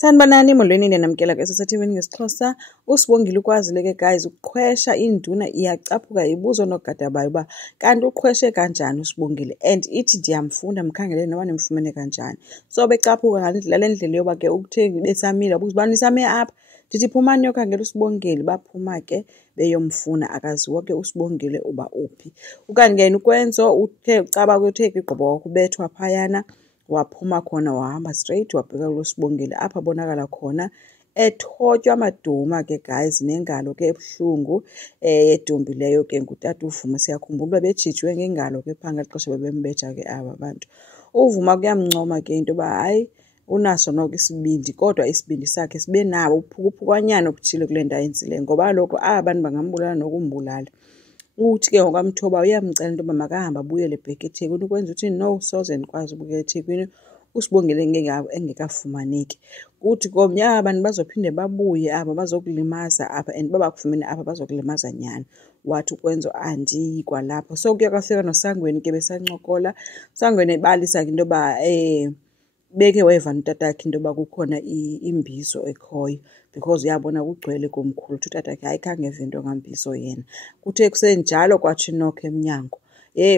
Sanibonani molweni namkela kweSSTV ngesiXhosa. uSibongile ukwazile guys ukuqhwesha induna iyacaphuka ibuzo nogada bayo uba kanti uqhweshe kanjani uSibongile and ithi ndiyamfunda mkhangele noma nimfumene kanjani. So becaphuka ngale ndlela yoba ke ukuthe besamile wabuza uba nisame apha, ndithi phumani niyokhangela uSibongile. Baphuma ke beyomfuna, akaziwa ke uSibongile uba uphi. Ukanti ke ukwenzo uthe ucaba kuthe igqiba wakubethwa phayana, waphuma khona wahamba straight wabheka kulo Sibongile apha abonakala khona ethotywa amaduma ke guys, nengalo ke ebuhlungu edumbileyo ke ngutata uVuma. Siyakhumbula bejijwe ngengalo ke phaa ngeli xesha bebembetha ke aba bantu. uVuma kuyamncoma ke into yoba hayi unaso noko isibindi, kodwa isibindi sakhe sibe nabo uphukuphukanyana okuthile kule nto ayenzileyo, ngoba kaloku aba bantu bangambulala nokumbulala. Uthi ke ngokwamthoba uyamcela into yoba makahambe abuyele back eThekwini, ukwenza uthi no, soze ndikwazi ubuyela eThekwini uSibongile engekafumaneki. Kuthi komnye aba bantu bazophinde babuye aba bazokulimaza apha, and babakufumene apha bazokulimaza nyani. Wathi ukwenza andiyi kwalapho. So kuye kwafika noSangweni ke besancokola. uSangweni ebalisa ke into yoba beke weva notatakhe into yoba kukhona imbizo ekhoyo, because uyabona kugcwele komkhulu. Uthi utatakhe hayi khange eve into ngambizo yena. Kuthe kusenjalo kwatsho inokho emnyango,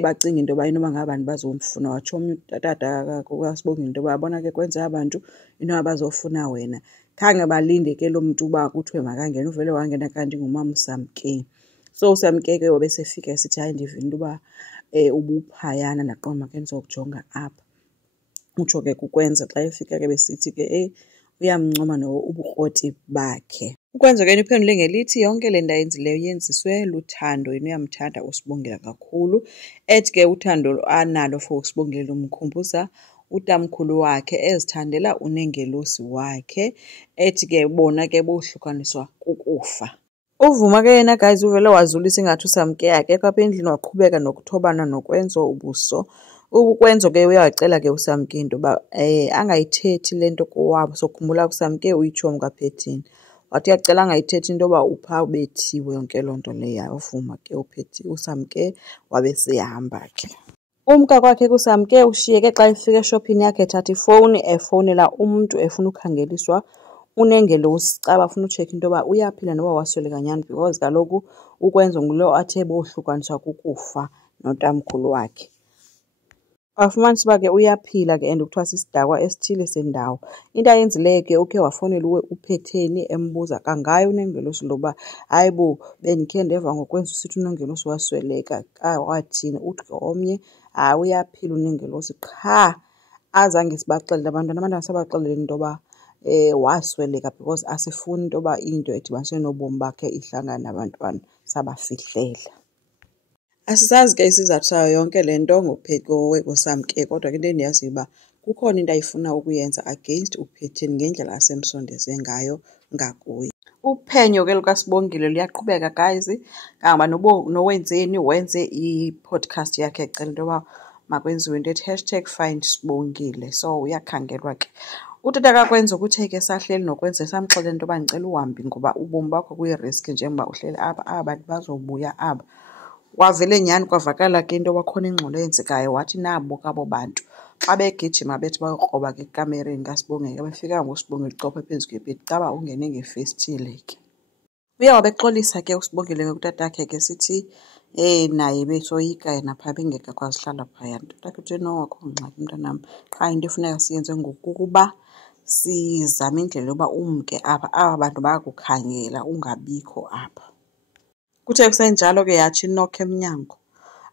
bacinga into yoba inoba ngabantu bazomfuna. Watsho omnye utata kaSibongile into yoba yabona ke kwenza abantu inoba bazofuna wena. Khange balinde ke lo mntu uba kuthiwe makangene, uvele wangena kanti ngumama uSamke. So uSamke ke wabesefika esithi hayi ndivile into yoba ubuphayana naqonda make ndizokujonga apha. Utsho ke kukwenza xa efika ke besithi ke uyamncoma ubukroti bakhe. Ukwenza ke iphendule ngelithi yonke le nto ayenzileyo yenziswe luthando, yena uyamthanda uSibongile kakhulu. Ethi ke uthando analo for uSibongile lumkhumbuza utamkhulu wakhe ezithandela unengelosi wakhe. Ethi ke bona ke bohlukaniswa kukufa. uVuma ke yena guys uvele wazulisa ingathi uSamke yakhe apha endlini, waqhubeka nokuthobana nokwenza ubuso. Ukwenzo ke uyawacela ke uSamke into yoba angayithethi le nto kowabo. Sokhumbula uSamke uyitshomi kaPhethini, wathi uyacela angayithethi into yoba upha ubethiwe, yonke loo nto leya. uVuma ke uSamke wabesehamba ke. Umka kwakhe kuSamke ushiyeke xa efika eshophini yakhe ethatha ifowuni efowunela umntu efuna ukhangeliswa unengelosi. Caba afuna utshekha into yoba uyaphila noba wasweleka nyani, because kaloku ukwenza ngulo athe bohlukaniswa kukufa notamkhulu wakhe. Wafumanisa uba ke uyaphila ke and kuthiwa sisidakwa esithile sendawo. Into ayenzileyo ke ukhe wafowunela uPhetheni embuza kangayo unengelosi loba hayi bo bendikhe ndeva ngokwenza usithi unengelosi wasweleka. Wathini? Uthi ke omnye hayi uyaphila unengelosi, qha azange sibaxelele abantwana sabaxelele into yoba wasweleka, because asifuni into yoba into edibanise nobomi bakhe ihlangane nabantwana, sabafihlela. Asisazi ke isizathu sayo yonke le nto ngoSamke, kodwa ke into endiyaziyo uba kukhona into ayifuna ukuyenza against uPhetheni ngendlela asemsondeze ngayo ngakuye. Uphenyo ke lukaSibongile luyaqhubeka guys. Kangaba nowenzeni wenze i-podcast yakhe ecela into yoba makwenziwe into ethi #FindSibongile. So uyakhangelwa ke. Utata kakwenza ukuthe ke sahleli nokwenza samxelela into yoba ndicela uhambe ngoba ubomi bakho kuyi-risk njengoba uhleli apha, aba bantu bazobuya aba. Wavele nyhani kwavakala ke into yoba khona ingxolo eyenzekayo, wathi nabo kabo bantu xa begijima bethi bayokroba ke ekamereni kaSibongile. Ke befika ngoSibongile copha phezu kwebhedi, caba ungene ngefestile ke. Uye wabexolisa ke uSibongile ke kutatakhe ke sithi naye besoyika yena phaa bengekakwazi hlala phayana. Utatakhe uthi no, akho ngxaki mntanam, qha into efuneka siyenze ngokukuba sizame indlela yoba umke apha, aba bantu bayakukhangela ungabikho apha. Kuthe kusenjalo ke yatsho inokho emnyango.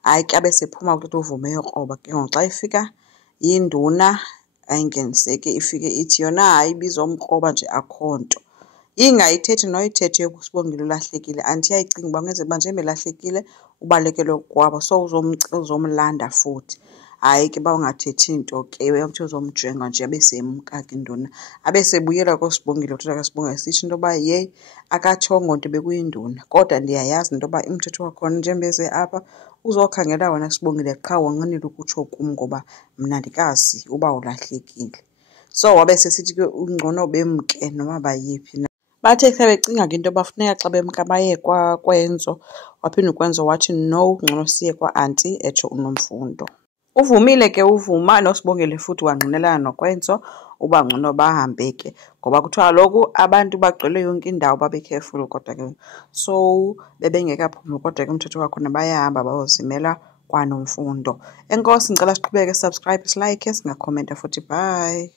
Hayi ke abesephuma utata uVuma eyokroba ke ngoku xa ifika yinduna ayingeniseke, ifike ithi yona hayi ibizomkroba nje akho nto. Ingayithethi noyithethi yokuSibongile ulahlekile, anti iyayicinga uba kungenzeka uba njengoba elahlekile ubalekelwe kwabo, so uzomlanda futhi. Hayi ke bawungathethi nto ke, uyokuthi uzomjenga nje abesemka ke induna. Abesebuyela koSibongile utata kaSibongile sithi into yoba yeyi akatshongo nto bekuyinduna, kodwa ndiyayazi into yoba umthetho wakhona njengoba eze apha uzokhangela wena Sibongile, qha wonqenile ukutsho kum ngoba mna ndikazi uba ulahlekile. So wabesesithi ke ungcono bemke noma bayiphi na. Bathe ke becinga ke into yoba funeka xa bemka baye kwaKwenzo, waphinde uKwenzo wathi no, ngcono siye kwa-anti etsho uNomfundo. Uvumile ke uvuma noSibongile futhi wangqinelana noKwenzo uba ngcono bahambe ke ngoba kuthiwa kaloku abantu bagcwele yonke indawo babe-careful kodwa ke so bebengekaphumi kodwa ke umthetho wakhona bayahamba bayozimela kwaNomfundo. Enkosi ngicela siqhubeke subscribe, silike, singakhomenta futhi bye.